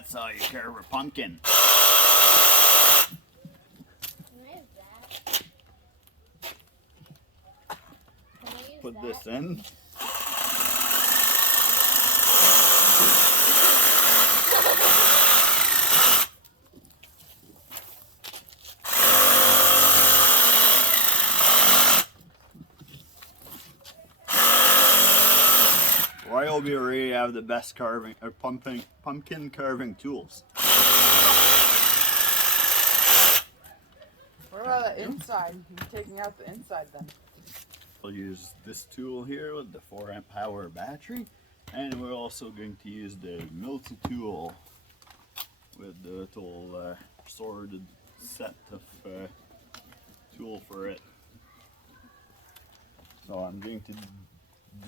That's how you carve a pumpkin. Put this in. Ryobi really have the best carving or pumpkin carving tools. What about the inside? You're taking out the inside then. We'll use this tool here with the 4-amp hour battery, and we're also going to use the multi-tool with the little sorted set of tool for it. So I'm going to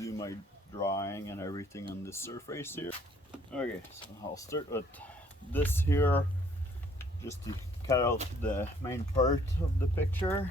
do my drawing and everything on this surface here. Okay, so I'll start with this here just to cut out the main part of the picture.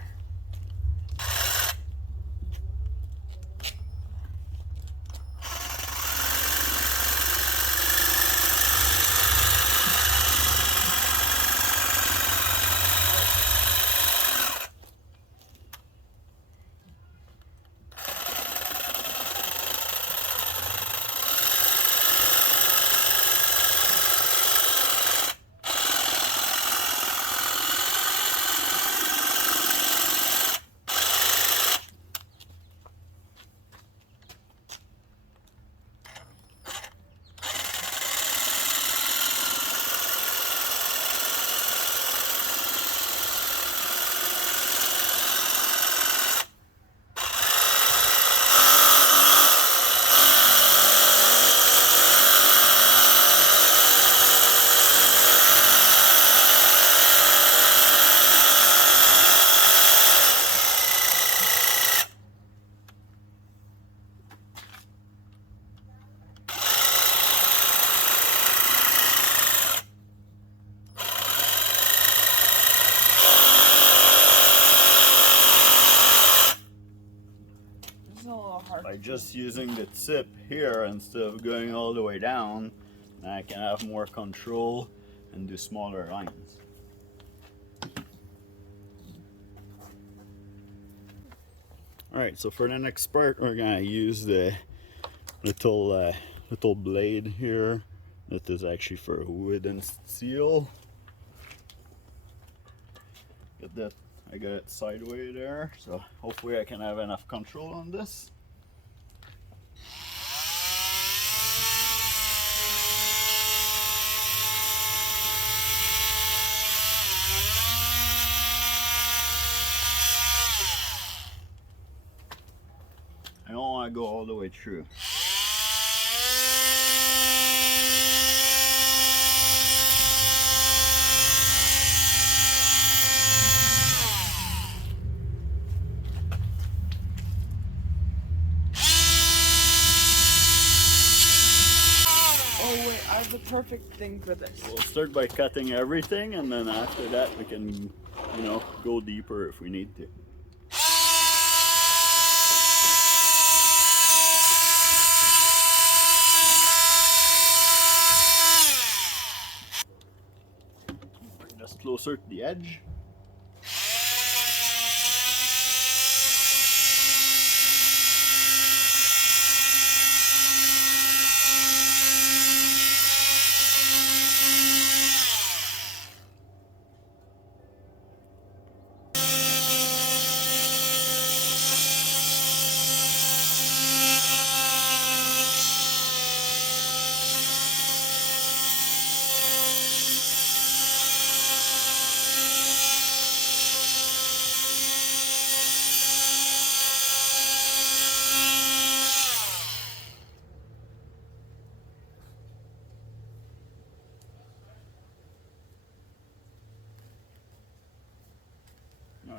By just using the tip here instead of going all the way down, I can have more control and do smaller lines. Alright, so for the next part we're going to use the little blade here that is actually for wood and steel. Get that, I got it sideways there, so hopefully I can have enough control on this. I don't want to go all the way through. Oh wait, I have the perfect thing for this. We'll start by cutting everything, and then after that we can, you know, go deeper if we need to. Bring this closer to the edge.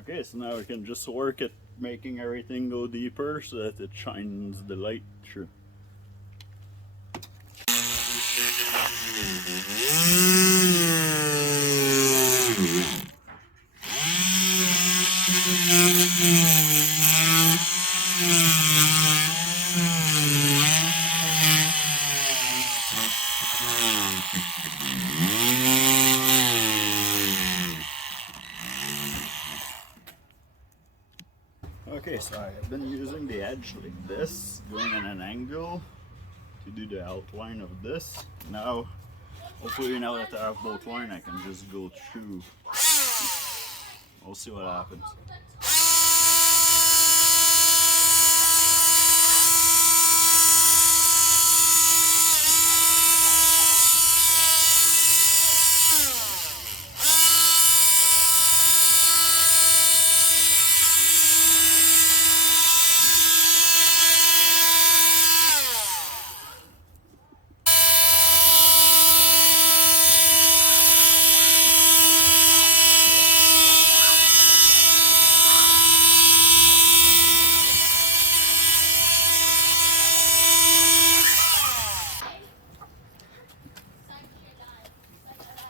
Okay, so now we can just work at making everything go deeper so that it shines the light through. so I've been using the edge like this, going in an angle to do the outline of this. Now, hopefully now that I have both line, I can just go through. We'll see what happens.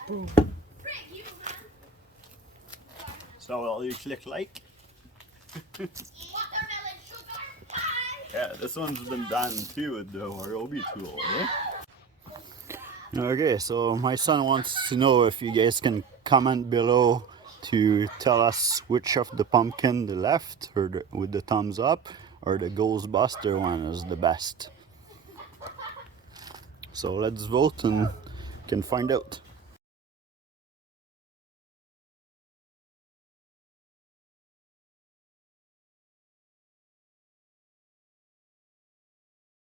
Boom. So will you click like? Yeah, this one's been done too with the Ryobi tool, eh? Okay, so my son wants to know if you guys can comment below to tell us which of the pumpkin, the left or with the thumbs up, or the Ghostbuster one is the best. So let's vote and can find out.